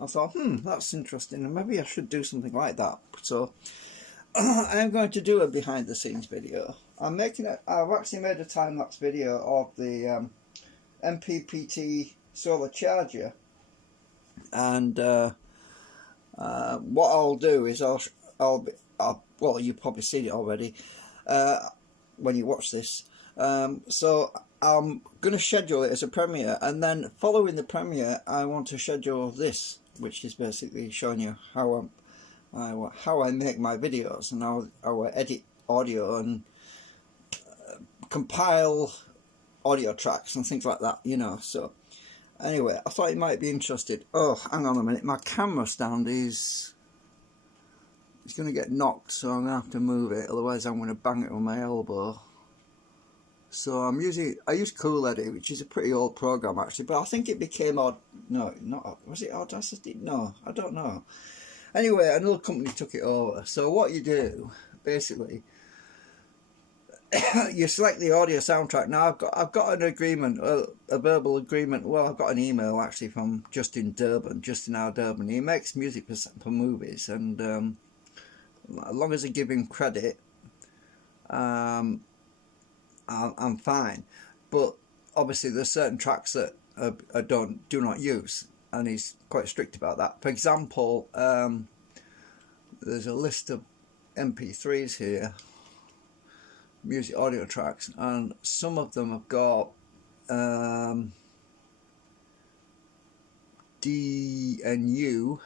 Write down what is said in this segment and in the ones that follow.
I thought, that's interesting, and maybe I should do something like that. So I'm going to do a behind the scenes video. I've actually made a time-lapse video of the MPPT solar charger, and what I'll do is well, you've probably seen it already when you watch this. So I'm going to schedule it as a premiere, and then following the premiere I want to schedule this, which is basically showing you how I make my videos and how I edit audio and compile audio tracks and things like that, you know. So anyway, I thought you might be interested. Oh, hang on a minute, my camera stand is going to get knocked, so I'm going to have to move it, otherwise I'm going to bang it with my elbow. So I use Cool Edit, which is a pretty old program actually, but I think it became was it Audacity? No, I don't know. Anyway, another company took it over. So what you do, basically, you select the audio soundtrack. Now I've got an agreement, a verbal agreement. Well, I've got an email actually from Justin R. Durban. He makes music for movies, and as long as I give him credit, I'm fine. But obviously there's certain tracks that I do not use, and he's quite strict about that. For example, there's a list of MP3s here, music audio tracks, and some of them have got D and U,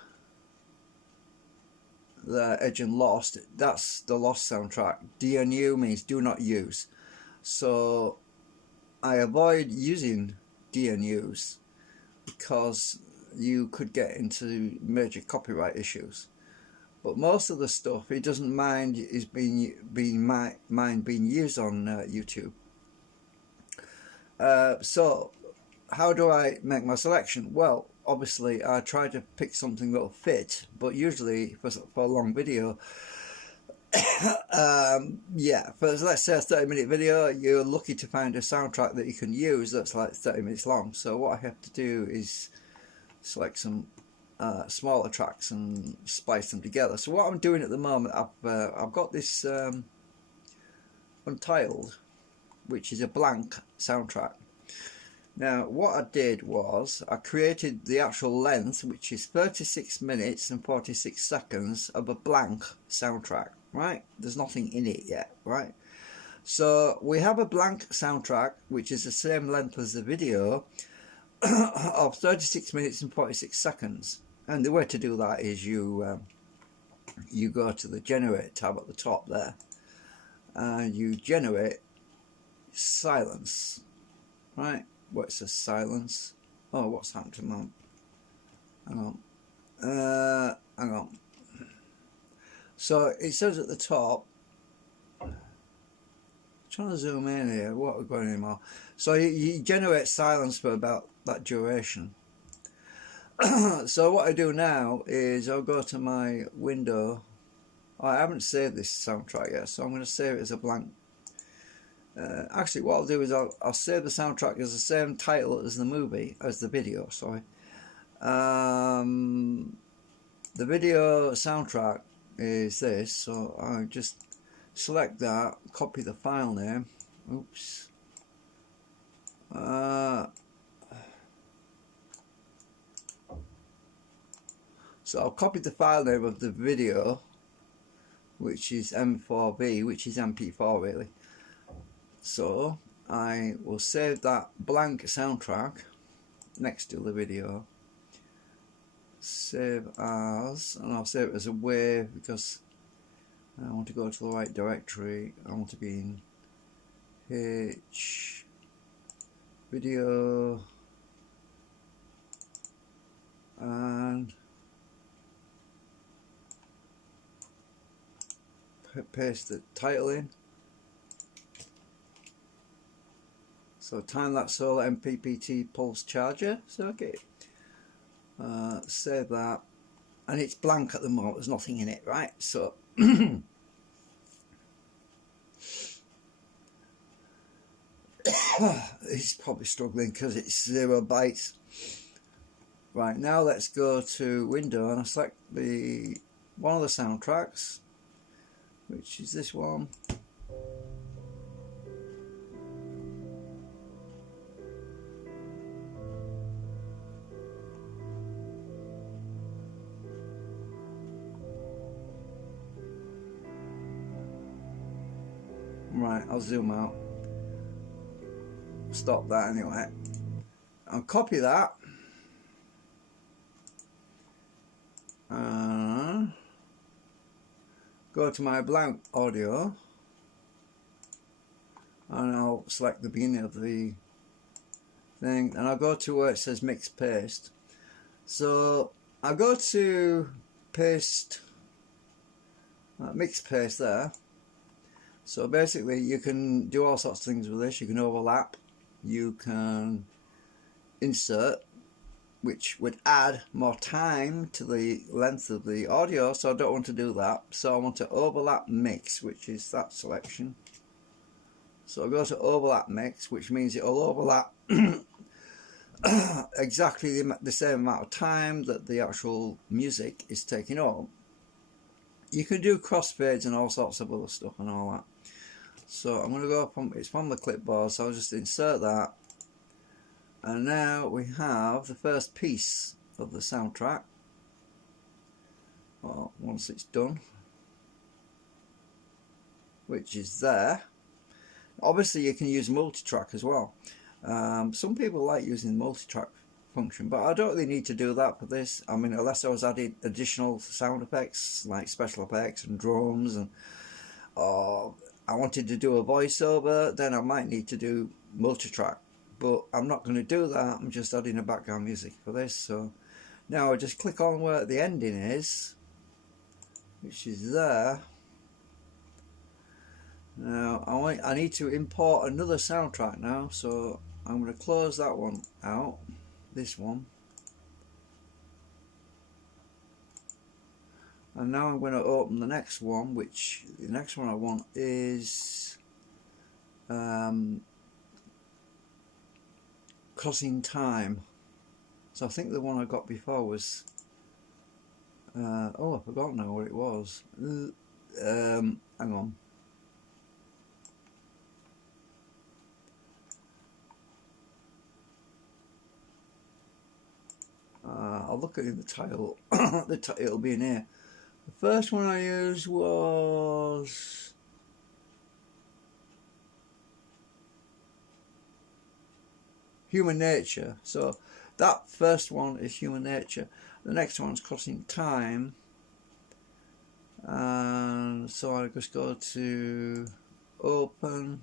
the Edge and Lost. That's the Lost soundtrack. D and U means do not use. So I avoid using DNUs because you could get into major copyright issues. But most of the stuff he doesn't mind is being used on YouTube. So how do I make my selection? Well, obviously I try to pick something that'll fit, but usually for a long video, yeah, for let's say a 30-minute video, you're lucky to find a soundtrack that you can use that's like 30 minutes long. So what I have to do is select some smaller tracks and splice them together. So what I'm doing at the moment, I've got this Untitled, which is a blank soundtrack. Now what I did was I created the actual length, which is 36 minutes and 46 seconds of a blank soundtrack. Right, there's nothing in it yet, right? So we have a blank soundtrack which is the same length as the video of 36 minutes and 46 seconds. And the way to do that is you go to the generate tab at the top there, and you generate silence, right? What's the silence? Oh, what's happened to mine? Hang on. So it says at the top, I'm trying to zoom in here, what we're going anymore. So you generate silence for about that duration. So what I do now is I'll go to my window. I haven't saved this soundtrack yet, so I'm going to save it as a blank. Actually what I'll do is I'll save the soundtrack as the same title as the movie, as the video, sorry. The video soundtrack is this, so I just select that, copy the file name. Oops. So I'll copy the file name of the video, which is M4V, which is MP4 really. So I will save that blank soundtrack next to the video. Save as, and I'll save it as a wave because I want to go to the right directory. I want to be in H video and paste the title in. So Timelapse Solar MPPT Pulse Charger circuit. Save that, and it's blank at the moment, there's nothing in it, right? So it's probably struggling because it's 0 bytes. Right, now let's go to window and I select the one of the soundtracks, which is this one. Right, I'll zoom out. Stop that anyway. I'll copy that. Go to my blank audio. And I'll select the beginning of the thing. And I'll go to where it says mix paste. So I'll go to paste, mix paste there. So basically you can do all sorts of things with this. You can overlap, you can insert, which would add more time to the length of the audio, so I don't want to do that. So I want to overlap mix, which is that selection. So I'll go to overlap mix, which means it'll overlap exactly the same amount of time that the actual music is taking up. You can do crossfades and all sorts of other stuff and all that. So I'm going to go up on, it's from the clipboard, so I'll just insert that. And now we have the first piece of the soundtrack. Well, once it's done, which is there. Obviously you can use multi-track as well. Some people like using the multi-track function, but I don't really need to do that for this. I mean, unless I was adding additional sound effects like special effects and drums, and or I wanted to do a voiceover, then I might need to do multi-track. But I'm not going to do that. I'm just adding a background music for this. So now I just click on where the ending is, which is there. Now I need to import another soundtrack now, so I'm going to close that one out, this one, and now I'm going to open the next one, which the next one I want is Crossing Time. So I think the one I got before was oh, I forgot now what it was. Hang on. I'll look at it in the title. It'll be in here. The first one I used was Human Nature. So that first one is Human Nature. The next one's Crossing Time. And so I just go to Open,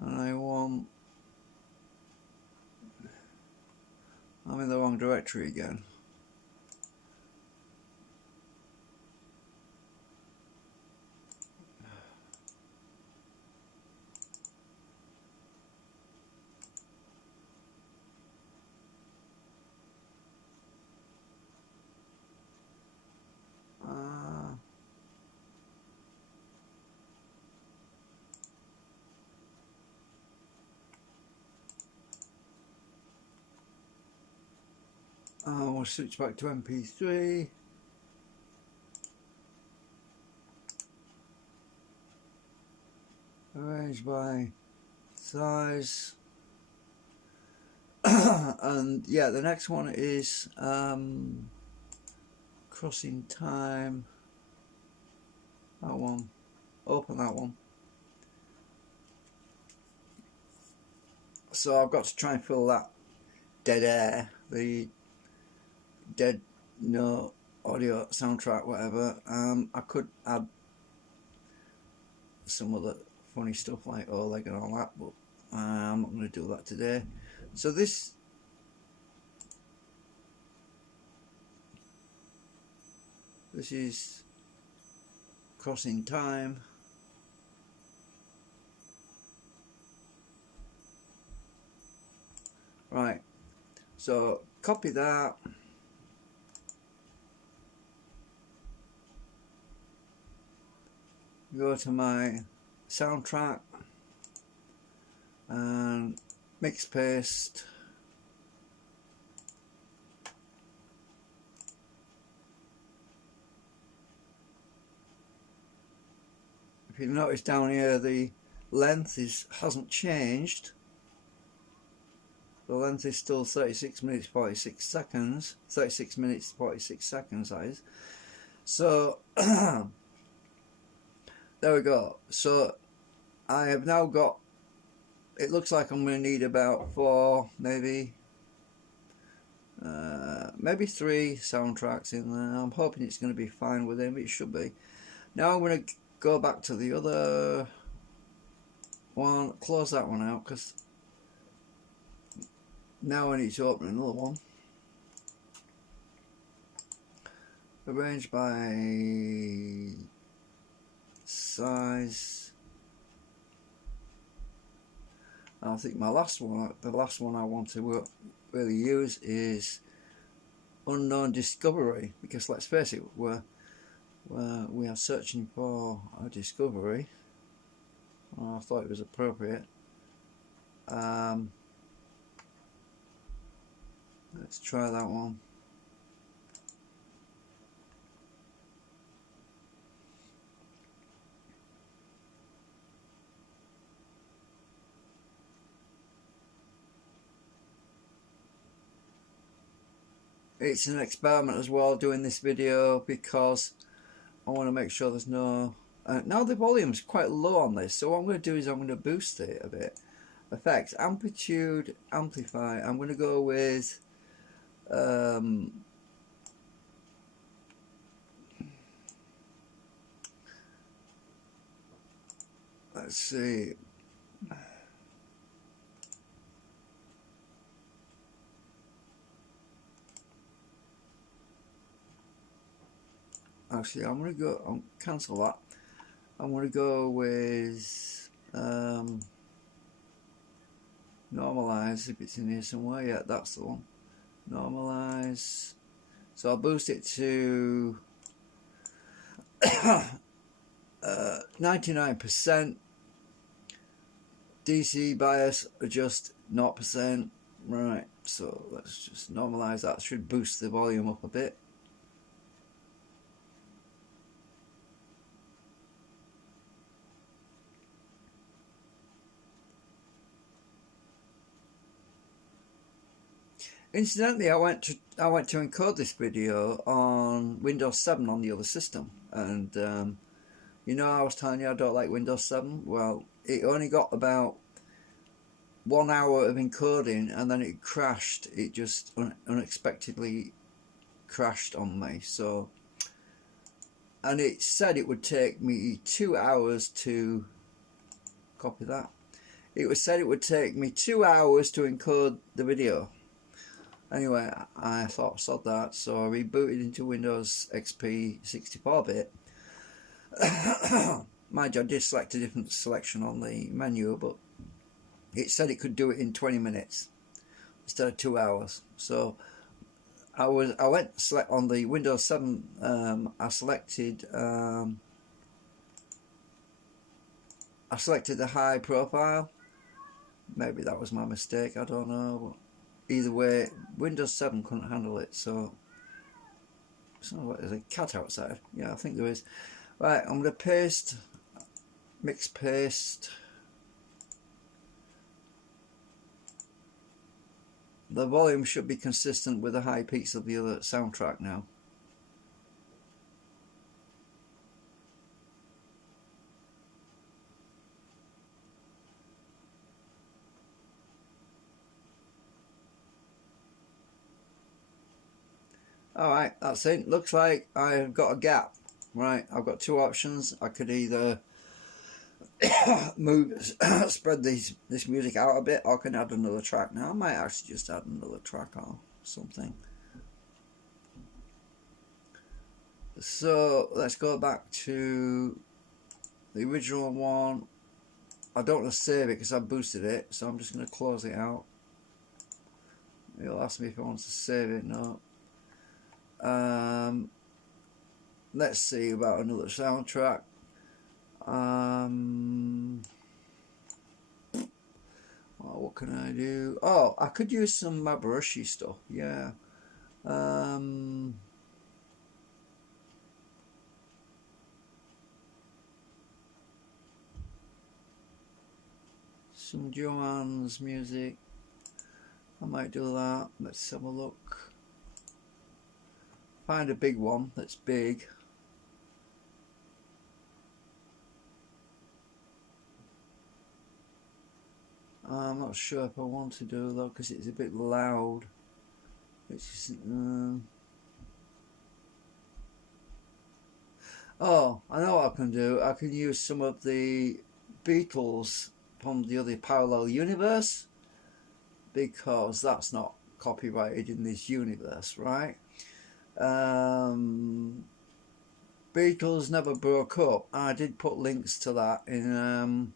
and I want, I'm in the wrong directory again. We'll switch back to MP3. Arrange by size. And yeah, the next one is Crossing Time. That one. Open that one. So I've got to try and fill that dead air, the dead no audio soundtrack, whatever. I could add some other funny stuff like Oleg and all that, but I'm not going to do that today. So this is Crossing Time. Right, so copy that. Go to my soundtrack and mix paste. if you notice down here, the length hasn't changed. The length is still 36 minutes 46 seconds. 36 minutes 46 seconds, that is. So there we go. So I have now got, it looks like I'm going to need about 4, maybe 3 soundtracks in there. I'm hoping it's going to be fine with him. It should be. Now I'm going to go back to the other one, close that one out, because now I need to open another one. Arrange by size. I think my last one, the last one I want to really use is Unknown Discovery, because let's face it, we are searching for a discovery. I thought it was appropriate. Let's try that one. It's an experiment as well, doing this video, because I want to make sure there's no... now the volume's quite low on this, so what I'm going to do is I'm going to boost it a bit. Effects, amplitude, amplify. I'm going to go with... let's see... Actually, I'm going to go, I'll cancel that. I'm going to go with normalize, if it's in here somewhere. Yeah, that's the one. Normalize. So I'll boost it to 99%. DC bias adjust 0%. Right, so let's just normalize that. Should boost the volume up a bit. Incidentally, I went to encode this video on Windows 7 on the other system, and you know, I was telling you I don't like Windows 7. Well, it only got about 1 hour of encoding, and then it crashed. It just unexpectedly crashed on me. So, and it said it would take me 2 hours to copy that. It was said it would take me 2 hours to encode the video. Anyway, I thought sod that, so I rebooted into Windows XP 64-bit. Mind you, I did select a different selection on the menu, but it said it could do it in 20 minutes instead of 2 hours. So I went to select on the Windows 7. I selected the high profile. Maybe that was my mistake. I don't know. Either way, Windows 7 couldn't handle it, so what, there's a cat outside. Yeah, I think there is. Right, I'm going to paste, mix paste. The volume should be consistent with the high peaks of the other soundtrack now. Alright, that's it. Looks like I've got a gap. Right, I've got two options. I could either spread this music out a bit, or I can add another track. Now I might actually just add another track or something. So let's go back to the original one. I don't want to save it because I boosted it, so I'm just going to close it out. It'll ask me if I want to save it. No. Let's see about another soundtrack. What can I do? Oh, I could use some Mabarushi stuff. Yeah. some Joanne's music. I might do that. Let's have a look. Find a big one that's big. I'm not sure if I want to do though, because it's a bit loud. It's oh, I know what I can do. I can use some of the Beatles from the other parallel universe, because that's not copyrighted in this universe, right? Beatles Never Broke Up. I did put links to that in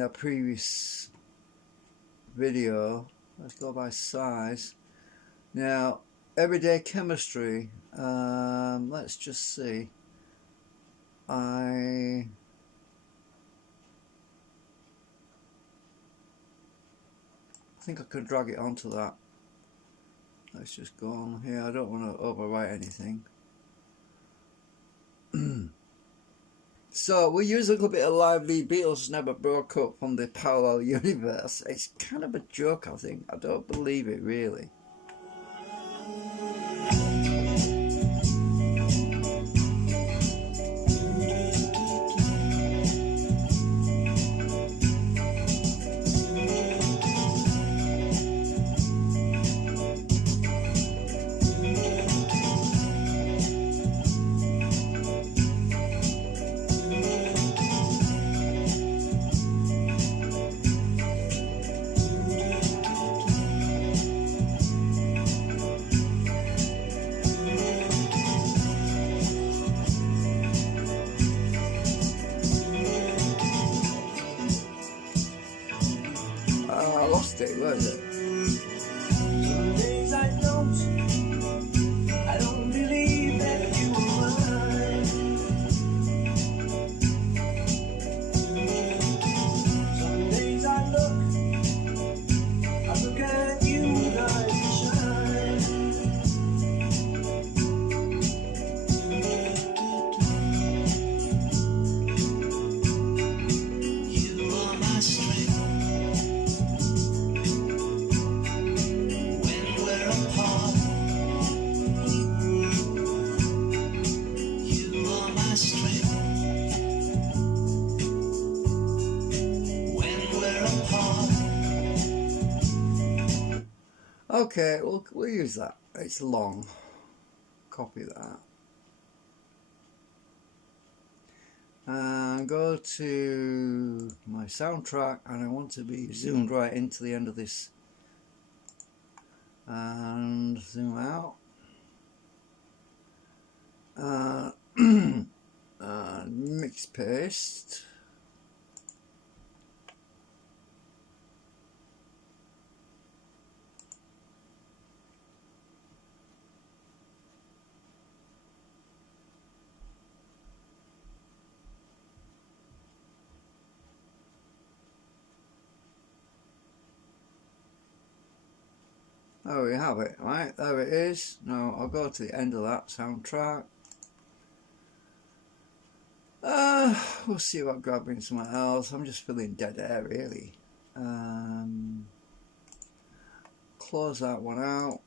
a previous video. Let's go by size. Now, Everyday Chemistry. Let's just see. I think I can drag it onto that. Let's just go on here. I don't want to overwrite anything. So we use a little bit of lively Beatles Never Broke Up from the parallel universe. It's kind of a joke, I think. I don't believe it really. I lost it, where is it? Some days I don't believe that you were mine. Some days I look at you with eyes that shine. You are my strength. Okay, we'll use that. It's long. Copy that. And go to my soundtrack, and I want to be zoomed right into the end of this. And zoom out. Mix paste. There we have it, right, there it is. Now I'll go to the end of that soundtrack. We'll see about grabbing somewhere else. I'm just feeling dead air really. Close that one out.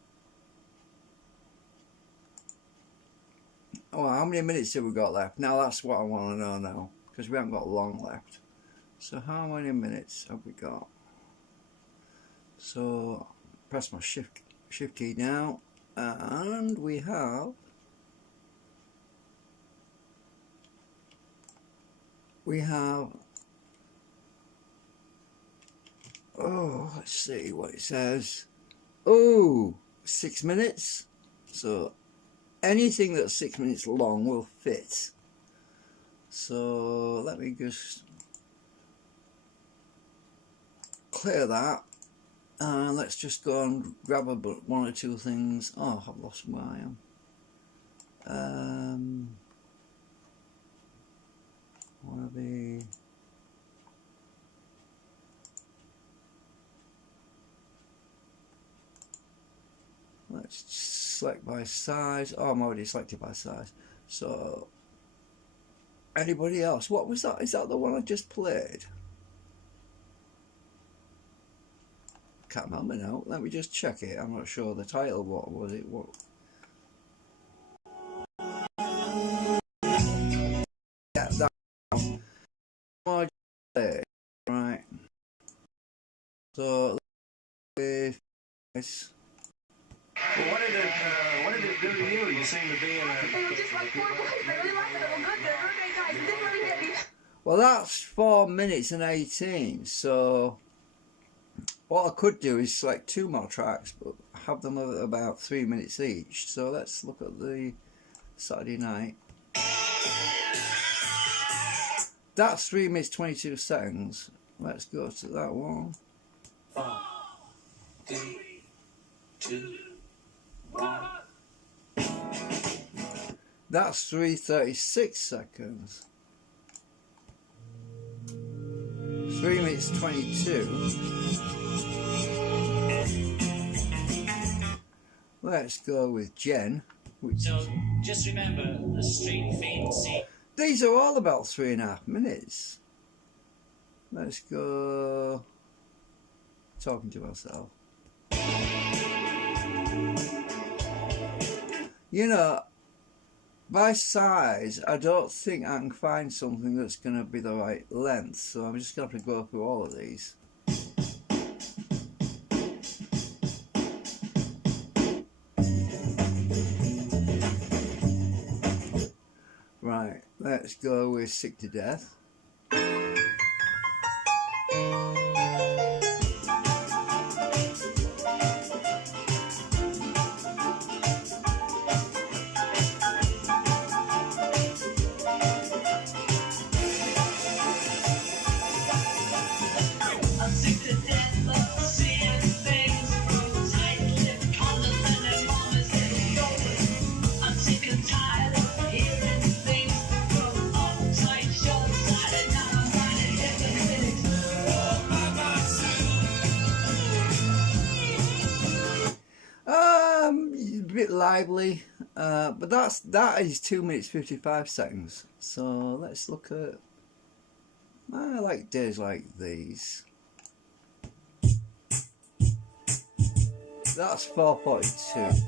Oh, how many minutes have we got left? Now that's what I want to know now, because we haven't got long left. So how many minutes have we got? So press my shift key now, and we have oh, let's see what it says. Oh, 6 minutes. So anything that's 6 minutes long will fit. So let me just clear that. Let's just go and grab one or two things. Oh, I've lost where I am. Where the let's select by size. Oh, I'm already selected by size. So anybody else? What was that? Is that the one I just played? Can't remember now. Let me just check it. I'm not sure the title. What was it? What? Yeah, that one. Right. So this. Well, what did it do to you? You seem to be in a... They were just like four boys. I really liked them. They were good. They're good guys. It didn't really get me. Well, that's 4 minutes and 18. So what I could do is select 2 more tracks, but have them at about 3 minutes each. So let's look at the Saturday night. That's 3 minutes 22 seconds. Let's go to that one. 5, 3, 2, 1. That's 3:36 seconds. 3 minutes 22. Let's go with Jen. So just remember the street frequency. These are all about 3.5 minutes. Let's go. Talking to myself. You know, by size, I don't think I can find something that's going to be the right length. So I'm just going to have to go through all of these. Right, let's go with Sick to Death. I'm sick to death of seeing things from tight-lipped condescending promises. I'm sick and tired of hearing things from uptight, short-sighted, narrow-minded hypocrites. A bit lively, but that is 2 minutes 55 seconds. So let's look at. I like days like these. That's 4:42.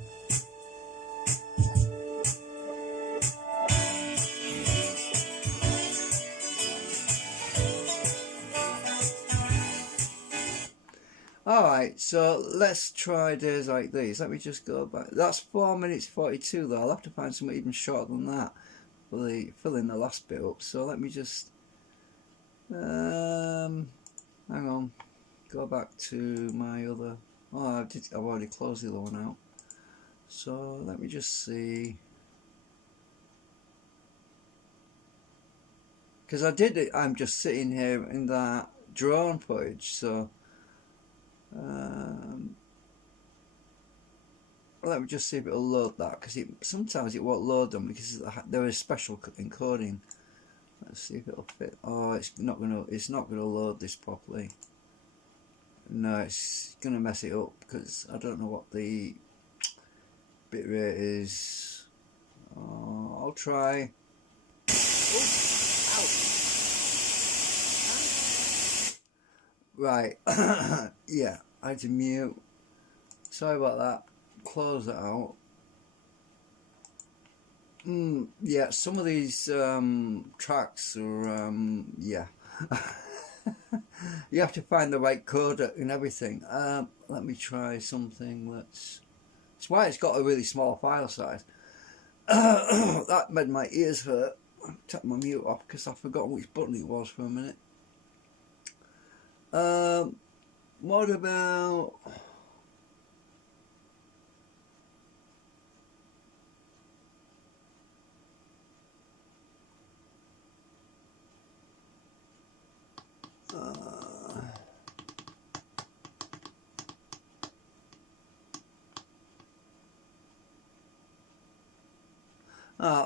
Alright, so let's try days like these. Let me just go back. That's 4 minutes 42 though. I'll have to find something even shorter than that for filling the last bit up. So let me just hang on. Go back to my other. Oh, I've already closed the other one out. So let me just see. Because I did it. I'm just sitting here in that drone footage. So. Let me just see if it'll load that, because sometimes it won't load them because there is special encoding. Let's see if it'll fit. Oh, it's not gonna load this properly. No, it's gonna mess it up because I don't know what the bitrate is. Oh, I'll try. Right, yeah, I had to mute. Sorry about that. Close that out. Yeah, some of these tracks are yeah. You have to find the right coder and everything. Let me try something that's. That's why it's got a really small file size. That made my ears hurt. I took my mute off because I forgot which button it was for a minute. What about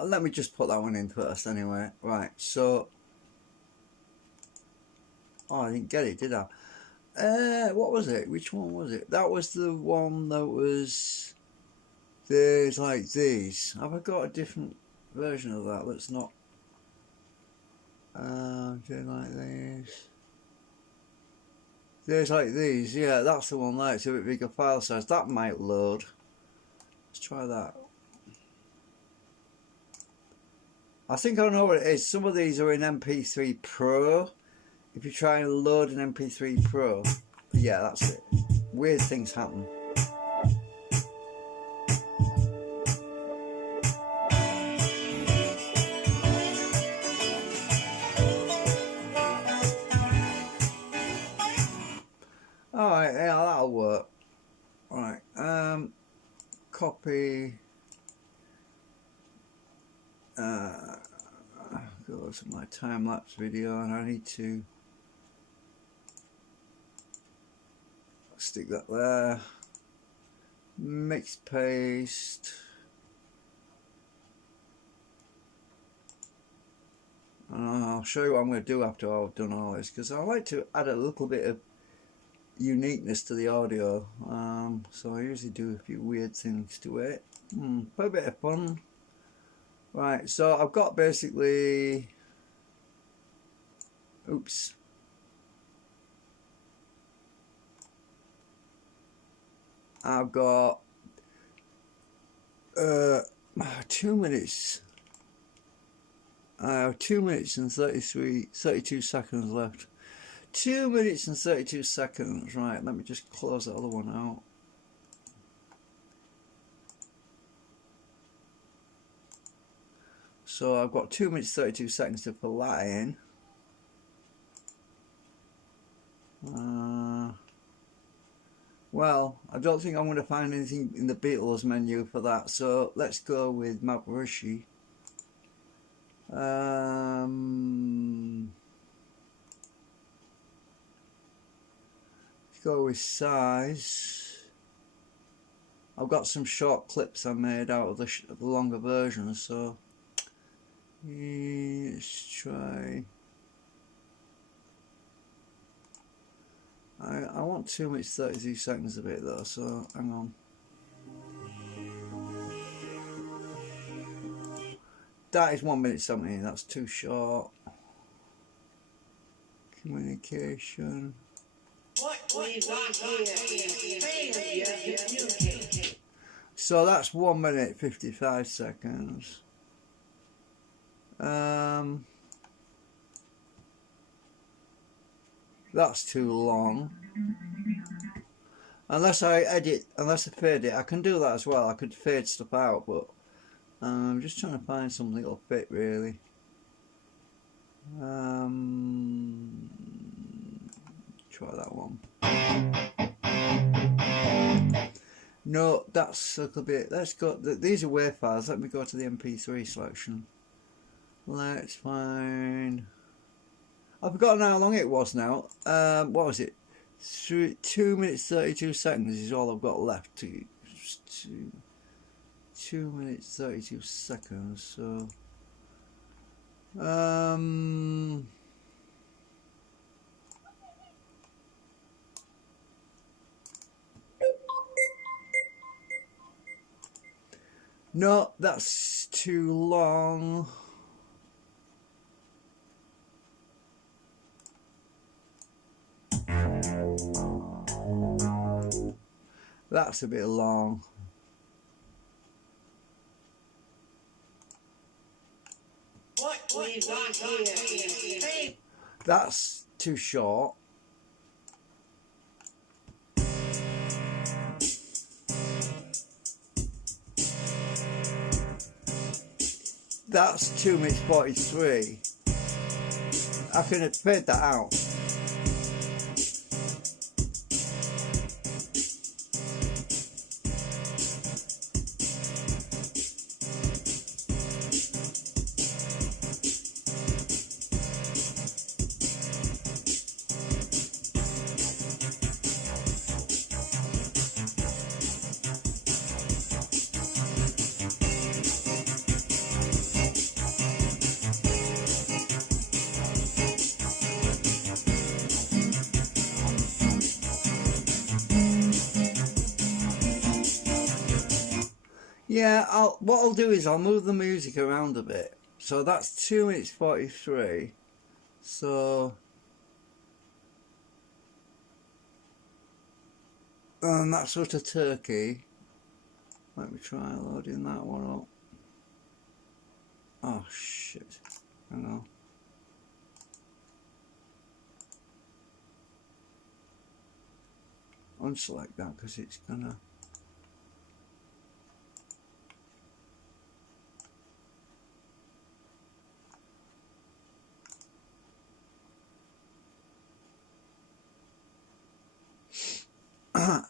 let me just put that one in first anyway. Right, so oh, I didn't get it, did I? What was it? Which one was it? That was the one that was there's like these. Have I got a different version of that? Let's not do like this. There's like these, yeah, that's the one there. It's a bit bigger file size. That might load. Let's try that. I think I know what it is. Some of these are in MP3 Pro. If you try and load an MP3 Pro, yeah, that's it. Weird things happen. Alright, yeah, that'll work. Alright, copy. Go to my time-lapse video, and I need to stick that there. Mix, paste. And I'll show you what I'm going to do after I've done all this, because I like to add a little bit of uniqueness to the audio. So I usually do a few weird things to it. For a bit of fun. Right, so I've got basically, oops, I've got 2 minutes. I have 2 minutes and 32 seconds left. 2 minutes and 32 seconds. Right, let me just close that other one out. So I've got 2 minutes 32 seconds to fill that in. Well, I don't think I'm going to find anything in the Beatles menu for that, so let's go with Maverishi. Let's go with size. I've got some short clips I made out of the longer version, so let's try. I want 2 minutes 32 seconds of it though, so hang on. That is 1 minute 17, that's too short. Communication. So that's 1 minute 55 seconds. That's too long. Unless I fade it, I can do that as well. I could fade stuff out, but I'm just trying to find something that'll fit really. Try that one. No, that's a little bit. Let's go. These are WAV files. Let me go to the MP3 selection. Let's find. I've forgotten how long it was now. What was it? 2 minutes 32 seconds is all I've got left to. 2 minutes 32 seconds. So. No, that's too long. That's a bit long. That's too short. That's 2 minutes 43. I can fade that out. Yeah, what I'll do is I'll move the music around a bit. So that's 2 minutes 43. So That sort of turkey. Let me try loading that one up. Oh shit. Hang on. Unselect that because it's gonna.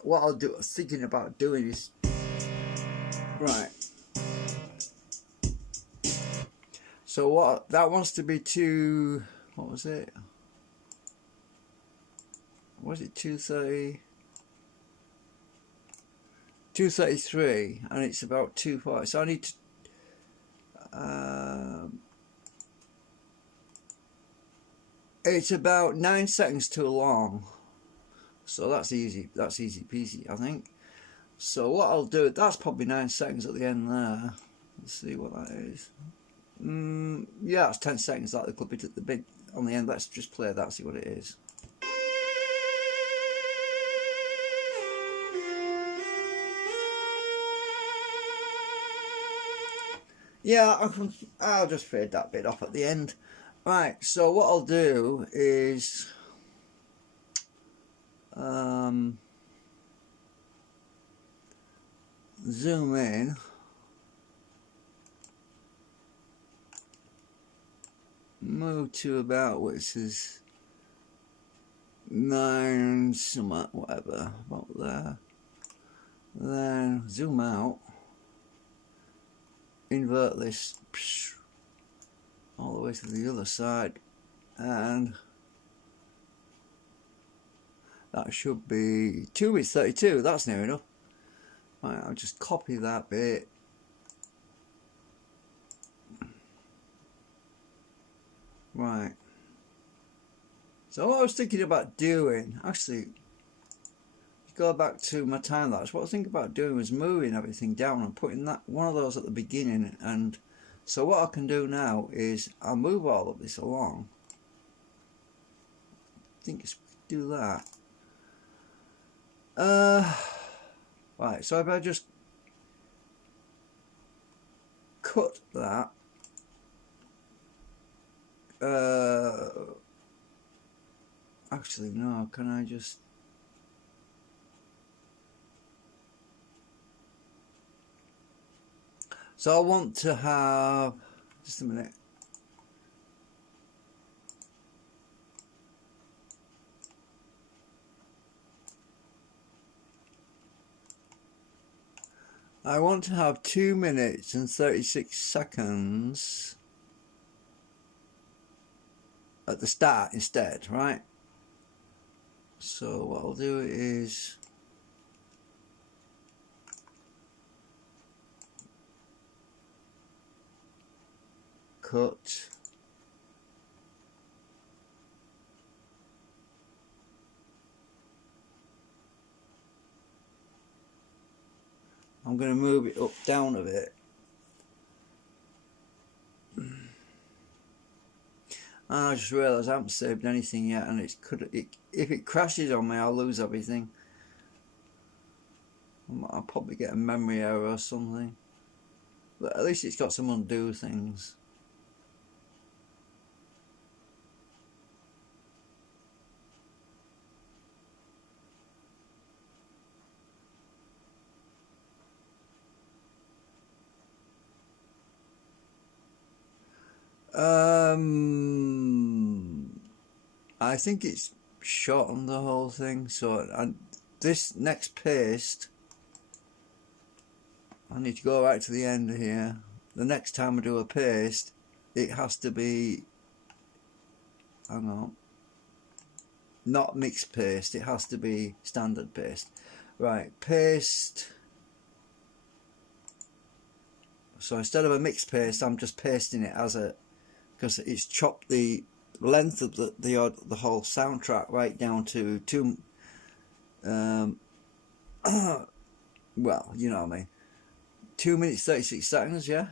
What I'll do, thinking about doing is, right. So what that wants to be two. What was it? Was it 230? 233, and it's about 240. So I need to. It's about 9 seconds too long. So that's easy. That's easy peasy, I think. So what I'll do, that's probably 9 seconds at the end there. Let's see what that is. Yeah, it's 10 seconds. That little bit at the bit on the end. Let's just play that. See what it is. Yeah, I'll just fade that bit off at the end. Right. So what I'll do is. Zoom in, move to about, which is 9 something, whatever, about there, then zoom out, invert this all the way to the other side, and that should be 2 minutes 32. That's near enough. Right, I'll just copy that bit. Right. So what I was thinking about doing, actually, go back to my time lapse. What I was thinking about doing was moving everything down and putting that one of those at the beginning. And so what I can do now is I'll move all of this along. I think it's do that. Right, so if I just cut that, actually no, can I just, so I want to have, just a minute, I want to have 2 minutes and 36 seconds at the start instead, right? So what I'll do is cut, I'm going to move it up down a bit. And I just realised I haven't saved anything yet, and if it crashes on me, I'll lose everything. I'll probably get a memory error or something. But at least it's got some undo things. I think it's short on the whole thing. So, and this next paste, I need to go right to the end here. The next time I do a paste, it has to be, hang on, not mixed paste. It has to be standard paste. Right, paste. So instead of a mixed paste, I'm just pasting it as a, because it's chopped the length of the whole soundtrack right down to well, you know what I mean, 2 minutes 36 seconds, yeah.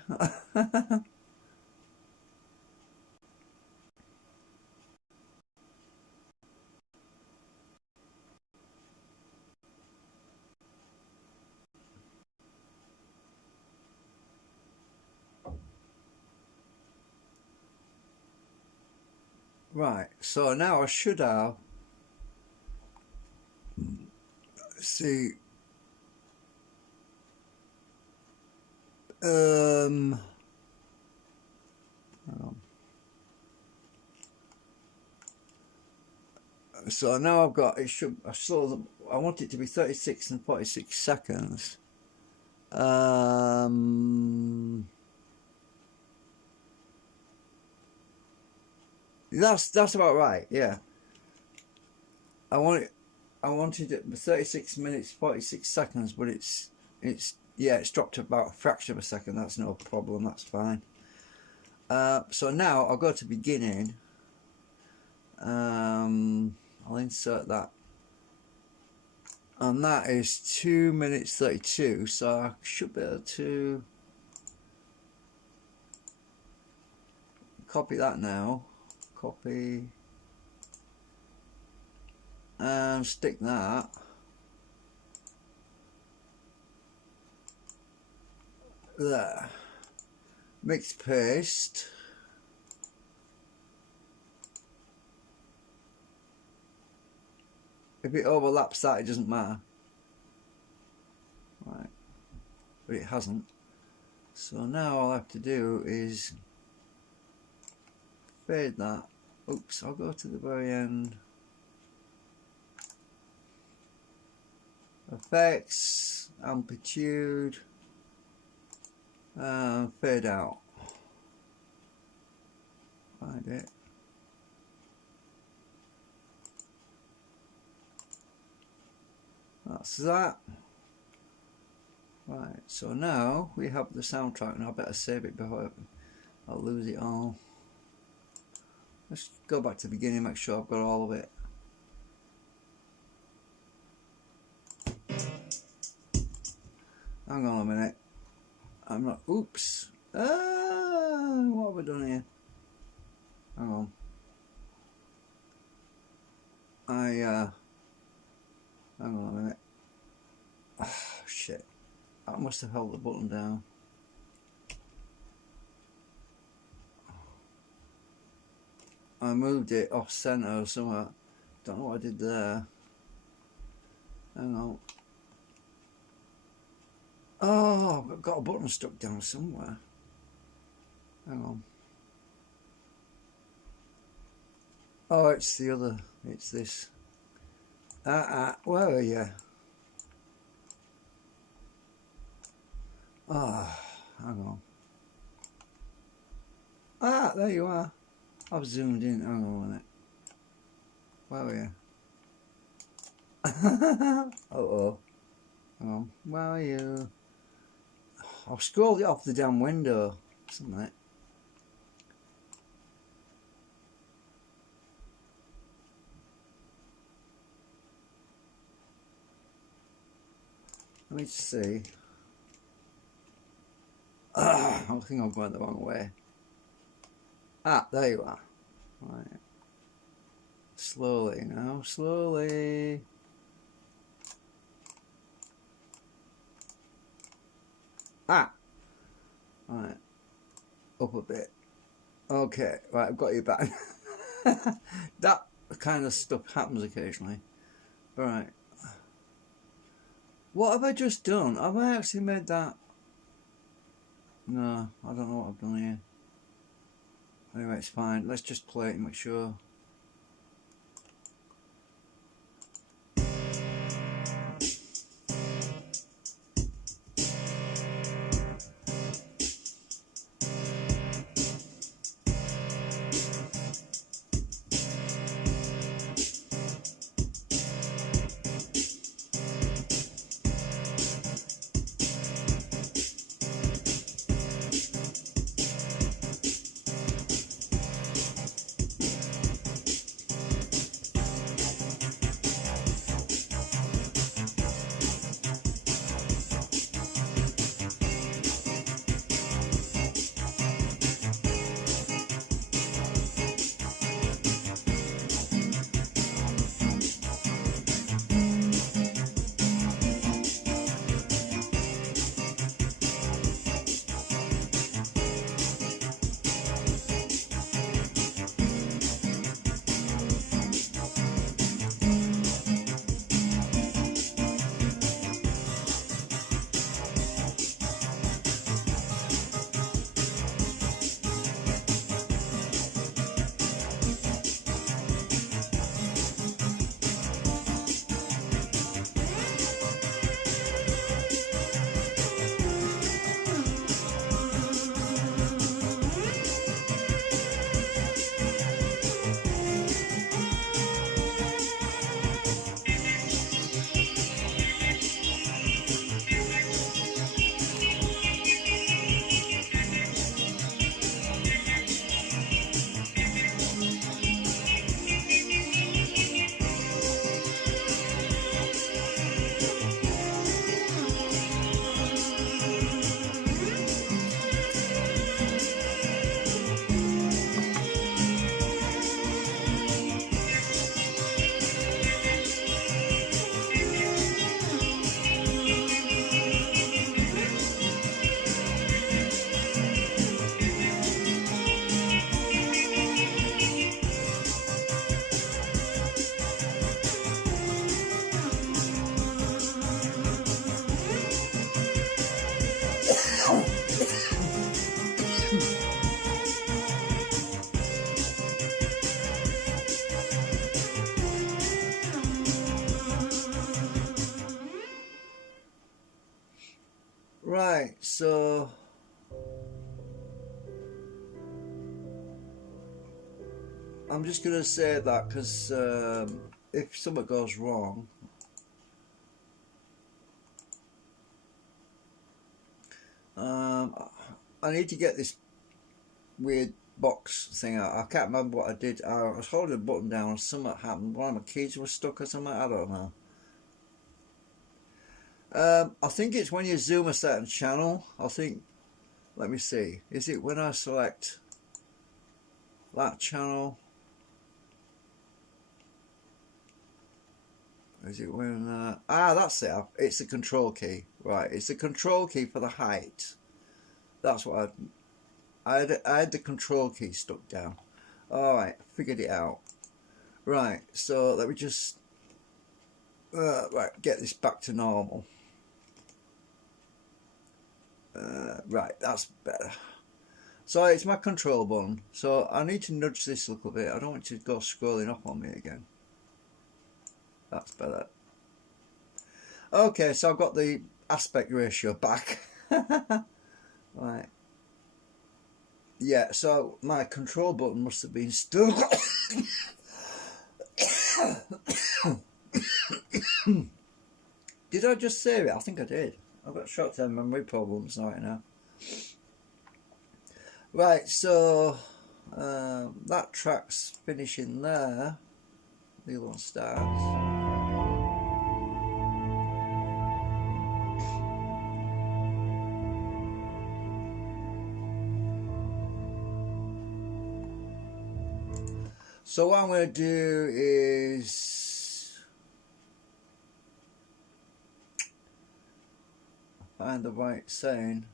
Right, so now I should have, see, hang on. So now I've got, it should, I want it to be 36 and 46 seconds. That's about right, yeah. I wanted it 36 minutes 46 seconds, but it's yeah, it's dropped to about a fraction of a second. That's no problem, that's fine. So now I'll go to beginning. I'll insert that, and that is 2 minutes 32, so I should be able to copy that now, copy, and stick that there, mix paste, if it overlaps that it doesn't matter, right, but it hasn't. So now all I have to do is fade that. Oops, I'll go to the very end, effects, amplitude, and fade out. Find it. That's that. Right, so now we have the soundtrack, and I better save it before I'll lose it all. Let's go back to the beginning, make sure I've got all of it. Hang on a minute. I'm not. Oops. What have we done here? Hang on. Hang on a minute. Oh, shit. I must have held the button down. I moved it off center or somewhere. Don't know what I did there. Hang on. Oh, I've got a button stuck down somewhere. Hang on. Oh, it's the other. It's this. Where are you? Ah, hang on. There you are. I've zoomed in. Hang on a minute. Where are you? Uh-oh. Hang on. Where are you? I've scrolled it off the damn window. Isn't it? Let me see. I think I'm going the wrong way. There you are. Right. Slowly now, slowly. Right. Up a bit. Okay, right, I've got you back. That kind of stuff happens occasionally. Right. What have I just done? Have I actually made that? No, I don't know what I've done here. Anyway, it's fine. Let's just play it and make sure. so I'm just going to say that because if something goes wrong, I need to get this weird box thing out. I can't remember what I did. I was holding the button down and something happened. One of my keys was stuck or something. I don't know. I think it's when you zoom a certain channel. I think, let me see. Is it when I select that channel? Is it when, that's it. It's the control key. Right, it's the control key for the height. That's what I had the control key stuck down. Alright, figured it out. Right, so let me just, right, get this back to normal. Right, that's better. So it's my control button. So I need to nudge this a little bit. I don't want it to go scrolling up on me again. That's better. Okay, so I've got the aspect ratio back. Right. Yeah, so my control button must have been stuck. Did I just save it? I think I did. I've got short-term memory problems right now. Right, so that track's finishing there. The other one starts. So what I'm going to do is find the right sound.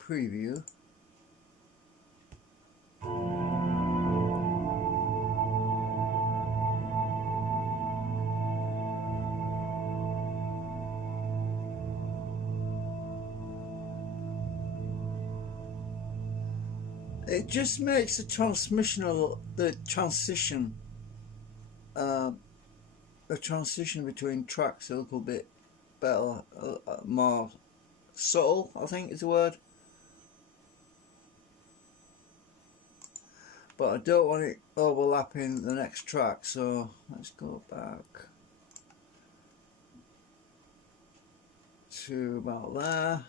Preview. It just makes the transition between tracks a little bit better, more subtle, I think is the word. But I don't want it overlapping the next track, so let's go back to about there.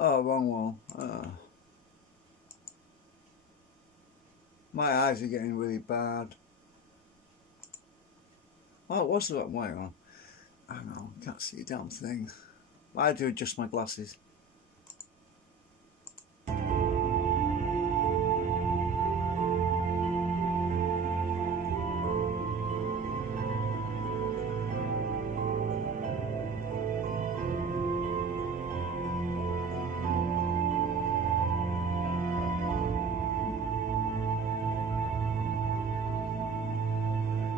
Oh, wrong one. My eyes are getting really bad. Oh, what's that way on? Hang on, can't see a damn thing. I do adjust my glasses.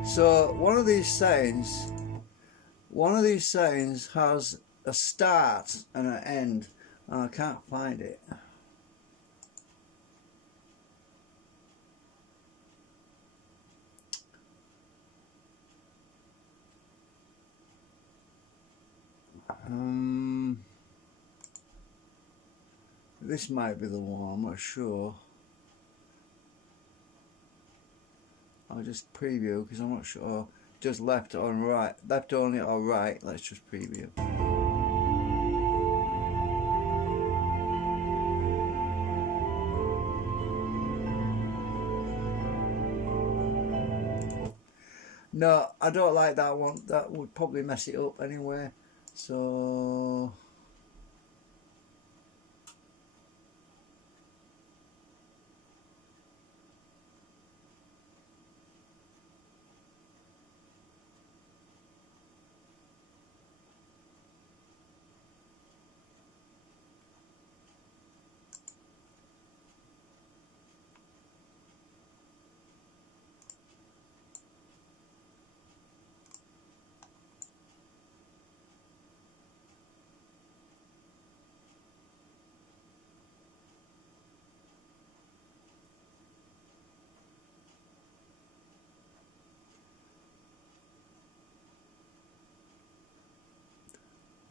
So one of these settings has a start and an end, and I can't find it. This might be the one, I'm not sure. I'll just preview because I'm not sure. Just left or right, left only or right. Let's just preview. No, I don't like that one. That would probably mess it up anyway. So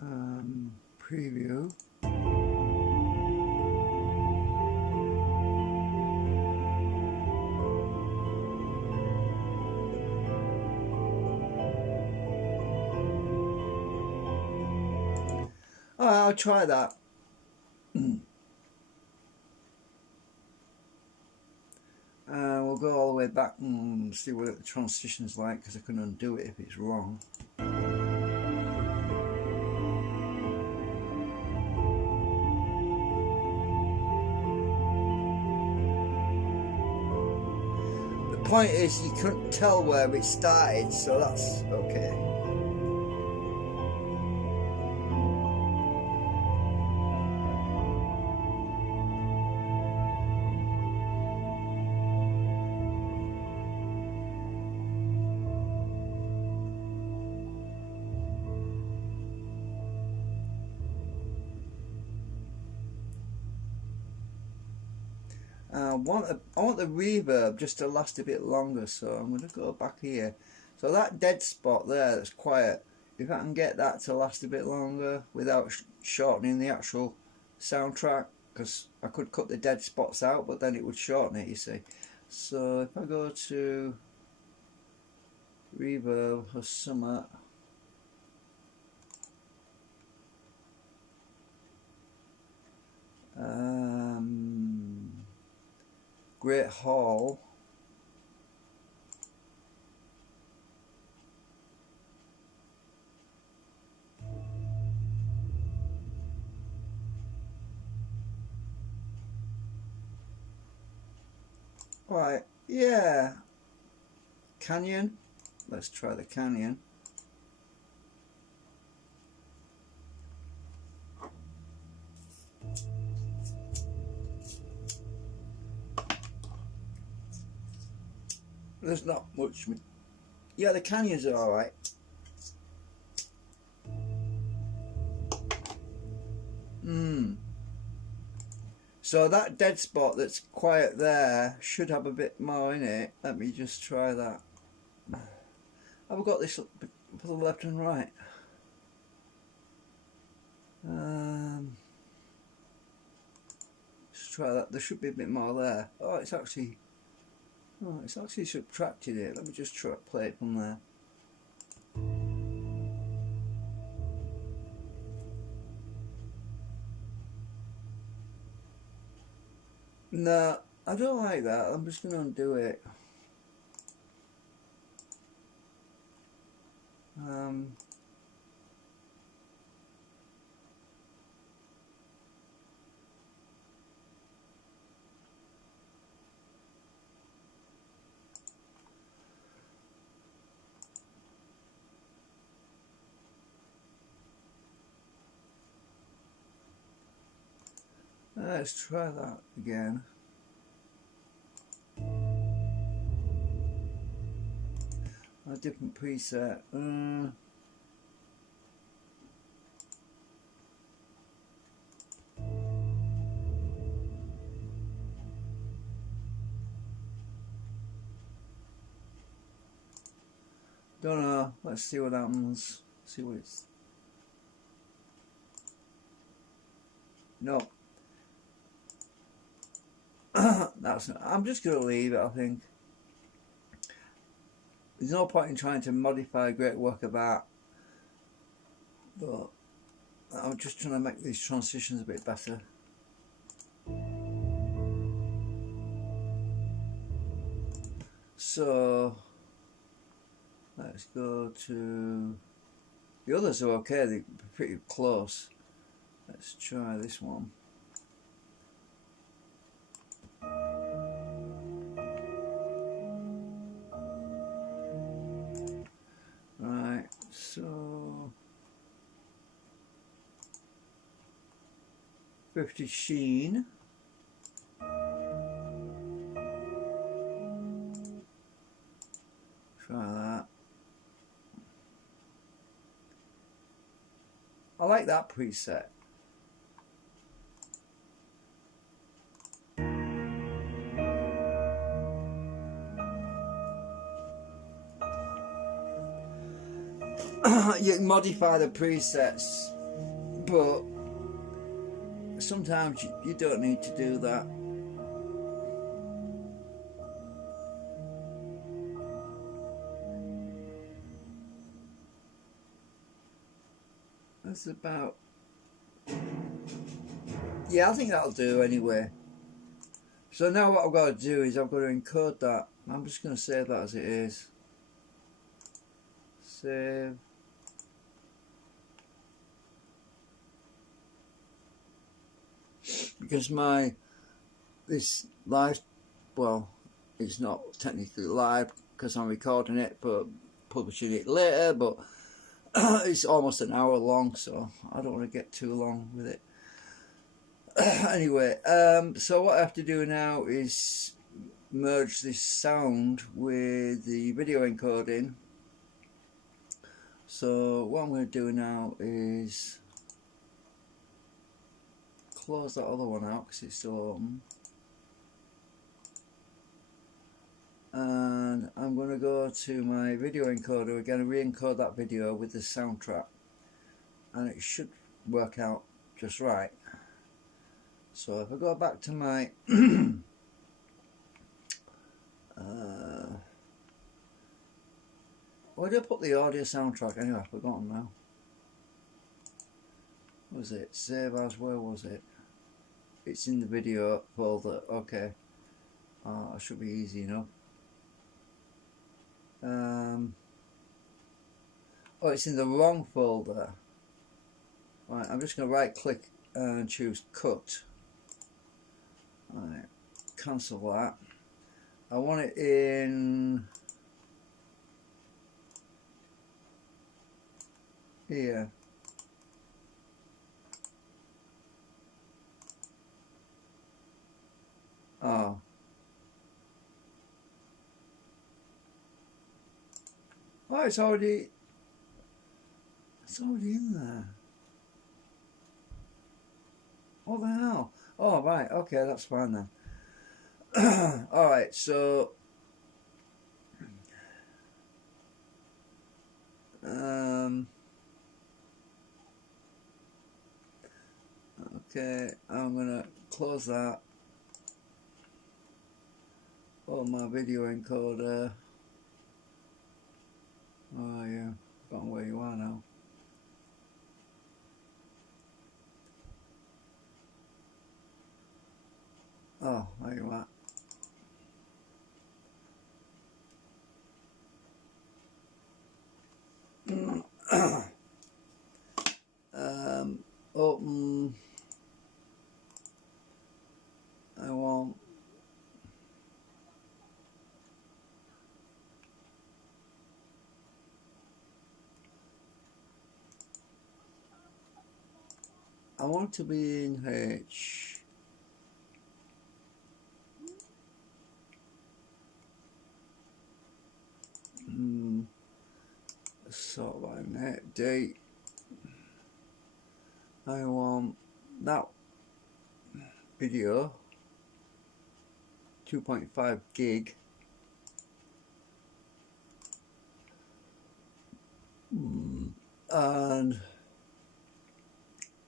Preview. Alright, I'll try that. We'll go all the way back and see what the transition's like, because I can undo it if it's wrong. The point is you couldn't tell where it started, so that's okay. I want the reverb just to last a bit longer, so I'm going to go back here. So that dead spot there that's quiet, if I can get that to last a bit longer without shortening the actual soundtrack, because I could cut the dead spots out, but then it would shorten it, you see. So if I go to reverb or summer, Great Hall, right, yeah, Canyon, let's try the Canyon. There's not much. Yeah, the Canyons are alright. So that dead spot that's quiet there should have a bit more in it. Let me just try that. Have I got this for the left and right? Let's try that. There should be a bit more there. Oh, it's actually subtracted it. Let me just try play it from there. No, I don't like that. I'm just going to undo it. Let's try that again. A different preset. Don't know. Let's see what happens. See what it's. No. That's not, I'm just going to leave it, I think. There's no point in trying to modify a great work of art, but I'm just trying to make these transitions a bit better. So let's go to the others are okay, they're pretty close. Let's try this one. Right, so 50 Sheen. Try that. I like that preset. You can modify the presets But sometimes you don't need to do that. That's about, yeah, I think that'll do anyway. So now what I've got to do is I've got to encode that. I'm just going to save that as it is. Save. Because this live, well, it's not technically live because I'm recording it but publishing it later, but it's almost an hour long, so I don't want to get too long with it. Anyway, so what I have to do now is merge this sound with the video encoding. So what I'm going to do now is close that other one out because it's still open, and I'm going to go to my video encoder again and re-encode that video with the soundtrack, and it should work out just right. So if I go back to my where did I put the audio soundtrack anyway? I've forgotten now. What was it? Save as, where was it? It's in the video folder. Okay. That should be easy enough. Oh, it's in the wrong folder. Right, I'm just going to right click and choose cut. Right, cancel that. I want it in here. Oh. Oh, it's already in there. What the hell? Oh, right, okay, that's fine then. Alright, so okay, I'm gonna close that. Oh, my video encoder. Oh yeah, forgotten where you are now. Oh, there you are. Open. I want to be in H. Sort by net date. I want that video 2.5 gig. And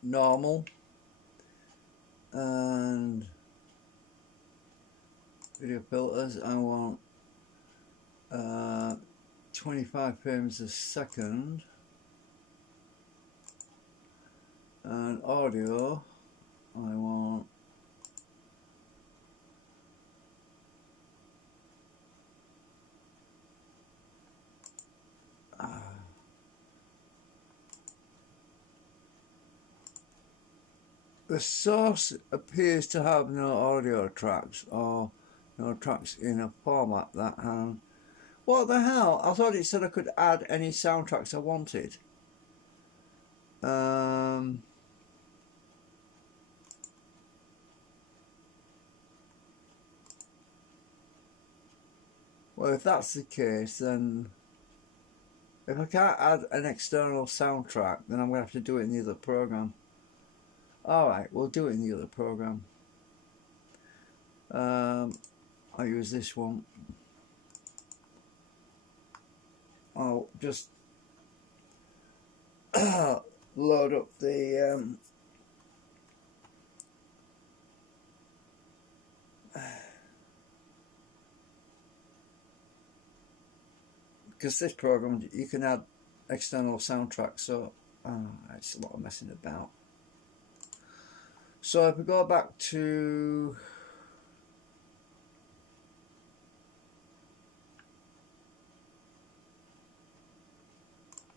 normal and video filters. I want 25 frames a second, and audio I want the source appears to have no audio tracks or no tracks in a format that what the hell? I thought it said I could add any soundtracks I wanted. Well, if that's the case, then if I can't add an external soundtrack, then I'm going to have to do it in the other program. Alright, we'll do it in the other program. I'll use this one. I'll just load up the because this program you can add external soundtracks, so it's a lot of messing about. So if we go back to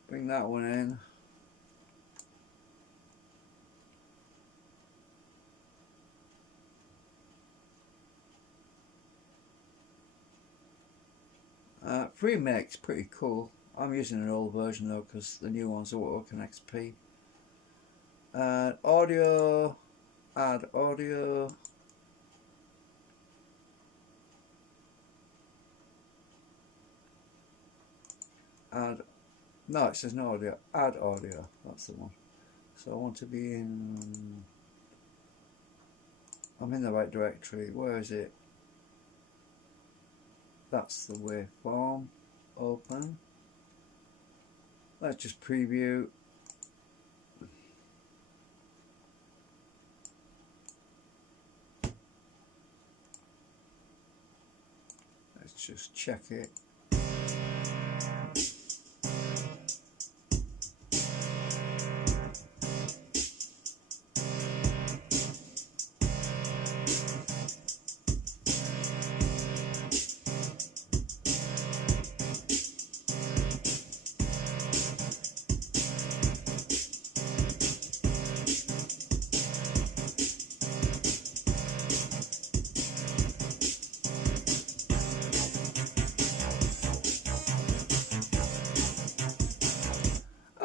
bring that one in. Pre-mix, pretty cool. I'm using an old version though because the new ones will work on XP. Audio, add audio. Add, no, it says no audio. Add audio, that's the one. So I want to be in, I'm in the right directory. Where is it? That's the waveform. Open. Let's just preview. Let's just check it.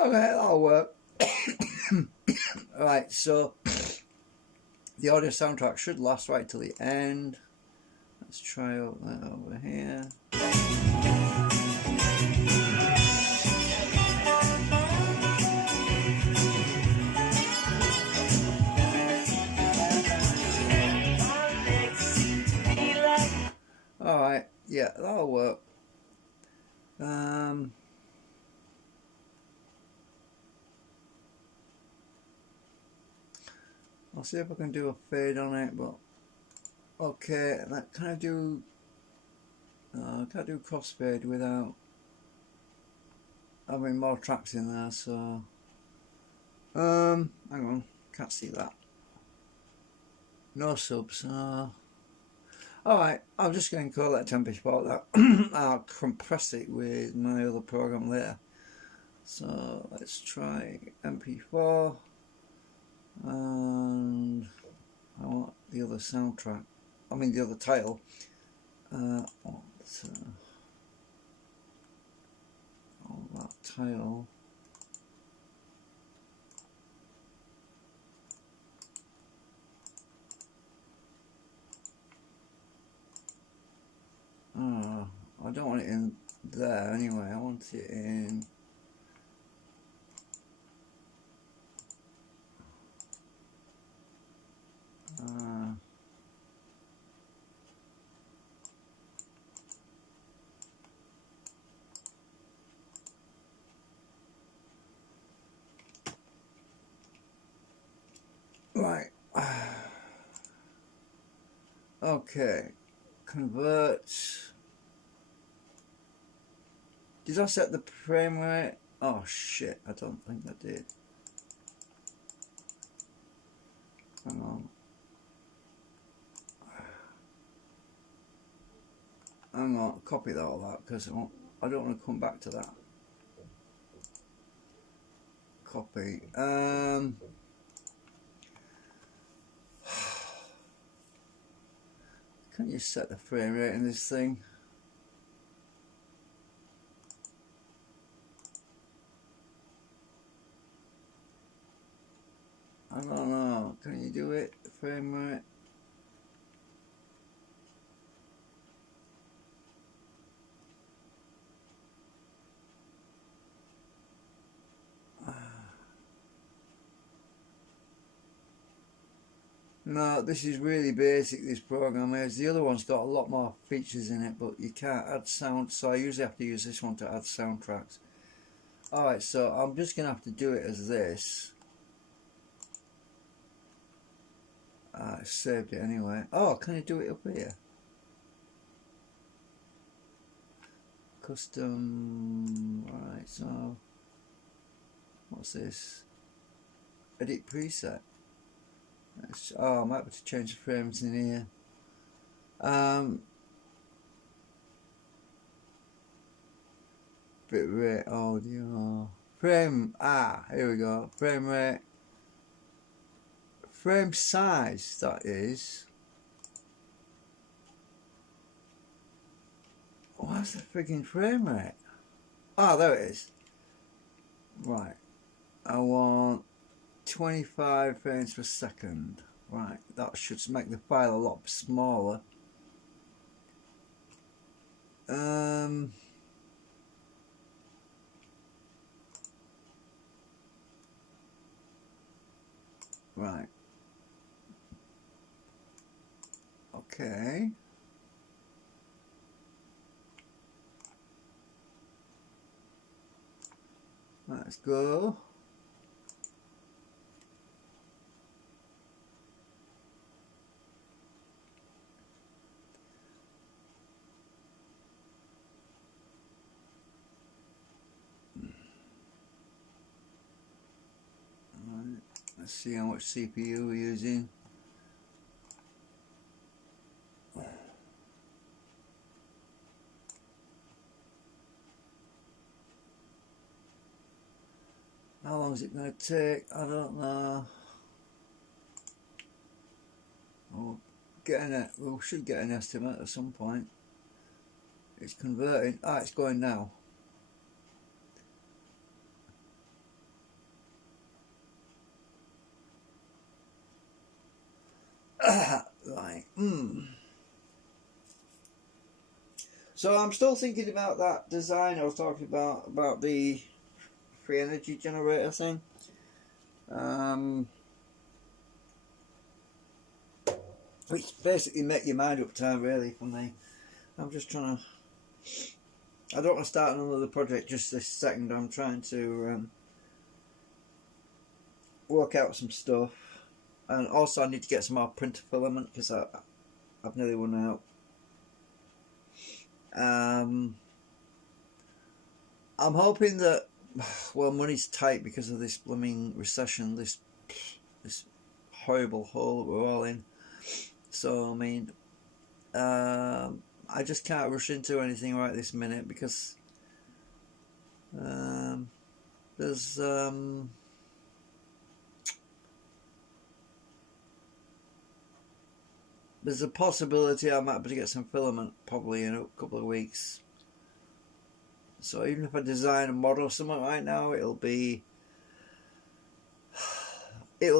Okay, that'll work. Right, so the audio soundtrack should last right till the end. Let's try that over here. Alright, yeah, that'll work. I'll see if I can do a fade on it, but okay, can I do can't do crossfade without having more tracks in there, so hang on, can't see that. No subs. Alright, I'm just going to call that temperature about that. I'll compress it with my other program later. So let's try MP4. And I want the other soundtrack, I mean the other title. Oh, that title. I don't want it in there anyway, I want it in right. Okay, convert. Did I set the frame rate? Oh shit, I don't think I did. Hang on. Hang on, copy that all that because I don't want to come back to that. Copy. Can you set the frame rate in this thing? I don't know. Can you do it? Frame rate. No, this is really basic, this program is. The other one's got a lot more features in it, but you can't add sound, so I usually have to use this one to add soundtracks. Alright, so I'm just going to have to do it as this. I saved it anyway. Oh, can I do it up here? Custom. Right, so what's this? Edit preset. Oh, I might have to change the frames in here. Bit rate audio. Frame. Here we go. Frame rate. Frame size, that is. What's the freaking frame rate? Oh, there it is. Right. I want 25 frames per second. Right. That should make the file a lot smaller. Right. Okay. Let's go. Right. Let's see how much CPU we're using. How long is it going to take? I don't know. We should get an estimate at some point. It's converting. It's going now. Right. So I'm still thinking about that design I was talking about the free energy generator thing. Which basically make your mind up time really for me. I'm just trying to. I don't want to start another project just this second. I'm trying to work out some stuff, and also I need to get some more printer filament because I've nearly run out. I'm hoping that, well, money's tight because of this blooming recession, this horrible hole that we're all in. So I mean, I just can't rush into anything right this minute because there's a possibility I might be able to get some filament probably in a couple of weeks. So even if I design a model or something right now, it'll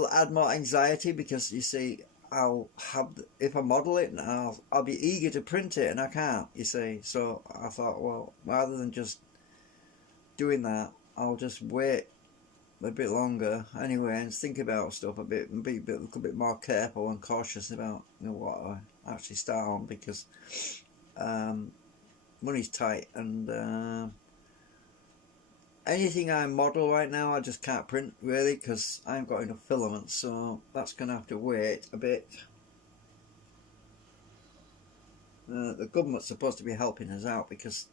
add more anxiety because you see, if I model it, and I'll be eager to print it, and I can't. You see, so I thought, well, rather than just doing that, I'll just wait a bit longer anyway and think about stuff a bit and be a little bit more careful and cautious about what I actually start on because money's tight and anything I model right now I just can't print really because I haven't got enough filament, so that's going to have to wait a bit. The government's supposed to be helping us out because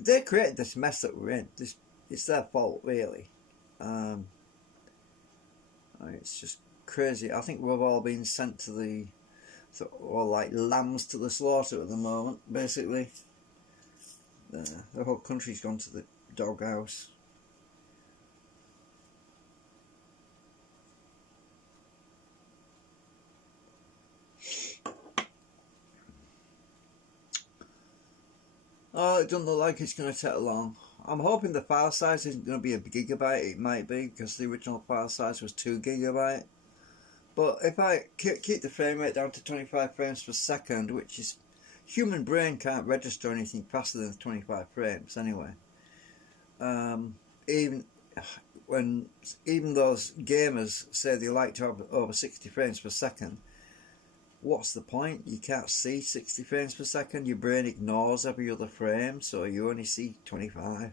they created this mess that we're in. It's their fault really. It's just crazy. I think we've all been sent to or like lambs to the slaughter at the moment, basically. The whole country's gone to the doghouse. Oh, it doesn't look like it's going to take long. I'm hoping the file size isn't going to be a gigabyte. It might be because the original file size was 2 gigabyte. But if I keep the frame rate down to 25 frames per second, which is human brain can't register anything faster than 25 frames anyway. Even those gamers say they like to have over 60 frames per second. What's the point? You can't see 60 frames per second. Your brain ignores every other frame, so you only see 25.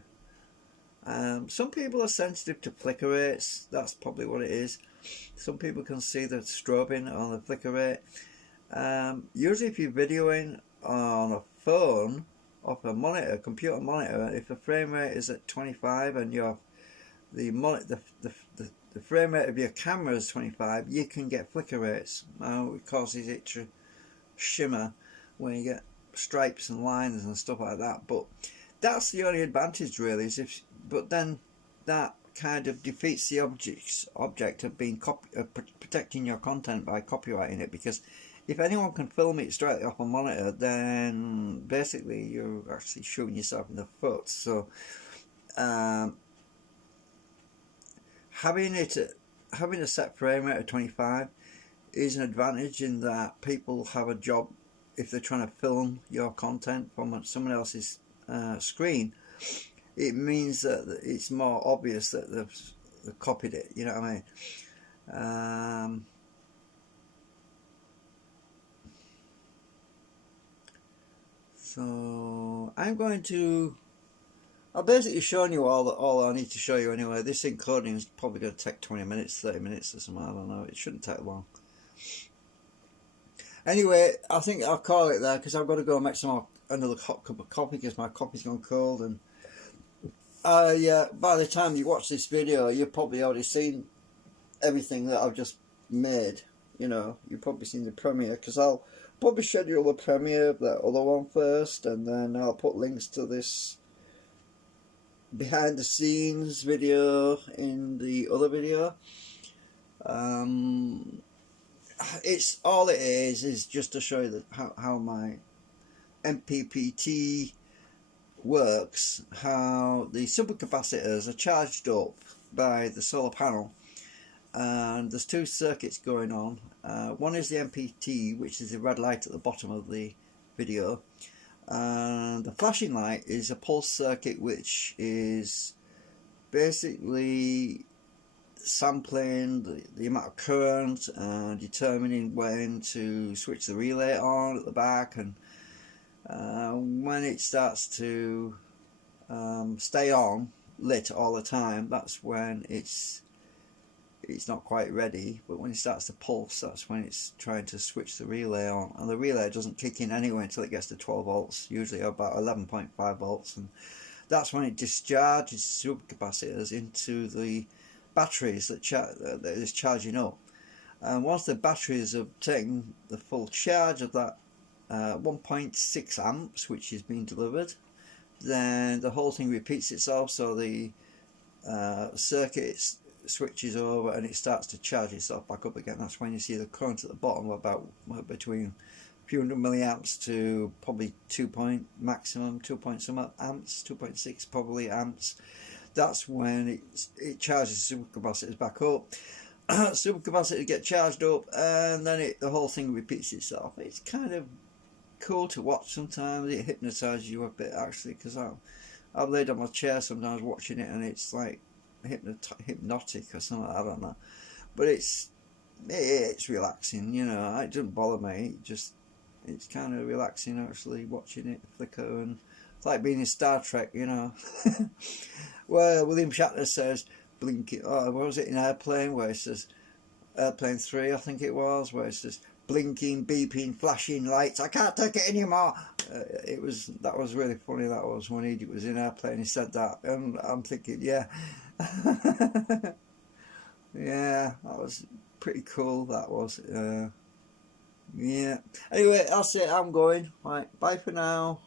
Some people are sensitive to flicker rates. That's probably what it is. Some people can see the strobing on the flicker rate. Usually if you're videoing on a phone off a monitor, computer monitor, if the frame rate is at 25 and the frame rate of your camera is 25, you can get flicker rates. Now it causes it to shimmer when you get stripes and lines and stuff like that. But that's the only advantage really. But then that kind of defeats the object of being protecting your content by copyrighting it, because if anyone can film it straight off a monitor, then basically you're actually shooting yourself in the foot. So having a set frame rate of 25 is an advantage in that people have a job if they're trying to film your content from someone else's screen. It means that it's more obvious that they've copied it, you know what I mean? So I'm going to, I've basically shown you all I need to show you anyway. This encoding is probably going to take 20 minutes, 30 minutes or something, I don't know. It shouldn't take long. Anyway, I think I'll call it there because I've got to go make another hot cup of coffee because my coffee's gone cold. And by the time you watch this video, you've probably already seen everything that I've just made. You know, you've probably seen the premiere, because I'll probably schedule the premiere of that other one first, and then I'll put links to this behind the scenes video in the other video. It's all it is just to show you that how my MPPT works, how the supercapacitors are charged up by the solar panel, and there's two circuits going on. One is the MPPT, which is the red light at the bottom of the video, and the flashing light is a pulse circuit, which is basically sampling the amount of current and determining when to switch the relay on at the back, and when it starts to stay on lit all the time, that's when it's not quite ready. But when it starts to pulse, that's when it's trying to switch the relay on, and the relay doesn't kick in anyway until it gets to 12 volts, usually about 11.5 volts, and that's when it discharges supercapacitors into the batteries that is charging up. And once the batteries have taken the full charge of that 1.6 amps which is being delivered, then the whole thing repeats itself. So the circuit switches over and it starts to charge itself back up again. That's when you see the current at the bottom about between a few hundred milliamps to probably maximum 2 point some amps, 2.6 probably amps. That's when it charges supercapacitors back up. Supercapacitors get charged up, and then the whole thing repeats itself. It's kind of cool to watch sometimes. It hypnotises you a bit actually, because I've laid on my chair sometimes watching it, and it's like hypnotic or something, I don't know. But it's relaxing, you know. It doesn't bother me. It's kind of relaxing actually watching it flicker, and it's like being in Star Trek, you know. Well, William Shatner says blinking. Oh, what was it in Airplane where it says Airplane 3, I think it was, where it says blinking, beeping, flashing lights. I can't take it anymore. That was really funny. That was when he was in Airplane. He said that, and I'm thinking, yeah, yeah, that was pretty cool. That was, yeah. Anyway, that's it. I'm going. Right, bye for now.